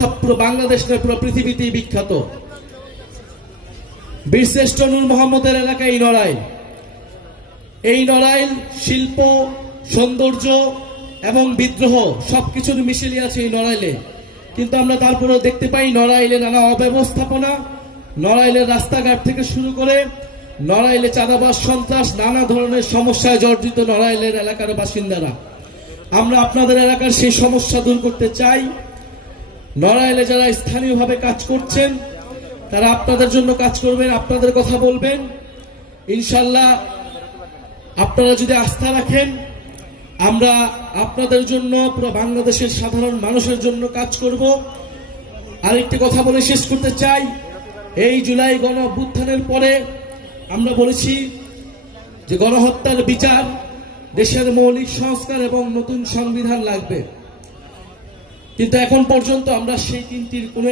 পুরো বাংলাদেশ নয়, পুরো পৃথিবীতেই বিখ্যাত। বীরশ্রেষ্ঠ নূর মোহাম্মদের এলাকা এই নড়াইল। এই নড়াইল শিল্প, সৌন্দর্য এবং বিদ্রোহ সবকিছুর মিশেলি আছে এই নড়াইলে। কিন্তু আমরা তারপরেও দেখতে পাই নড়াইলে নানা অব্যবস্থাপনা, নড়াইলের রাস্তাঘাট থেকে শুরু করে নড়াইলে চাঁদাবাজ, সন্ত্রাস, নানা ধরনের সমস্যায় জর্জরিত নড়াইলের এলাকার বাসিন্দারা। আমরা আপনাদের এলাকার সেই সমস্যা দূর করতে চাই। নড়াইলে যারা স্থানীয়ভাবে কাজ করছেন তারা আপনাদের জন্য কাজ করবেন, আপনাদের কথা বলবেন। ইনশাল্লাহ আপনারা যদি আস্থা রাখেন, আমরা আপনাদের জন্য, পুরো বাংলাদেশের সাধারণ মানুষের জন্য কাজ করব। আরেকটি কথা বলে শেষ করতে চাই, এই জুলাই গণ অভ্যুত্থানের পরে আমরা বলেছি যে গণহত্যার বিচার, দেশের মৌলিক সংস্কার এবং নতুন সংবিধান লাগবে। কিন্তু এখন পর্যন্ত আমরা সেই তিনটির কোনো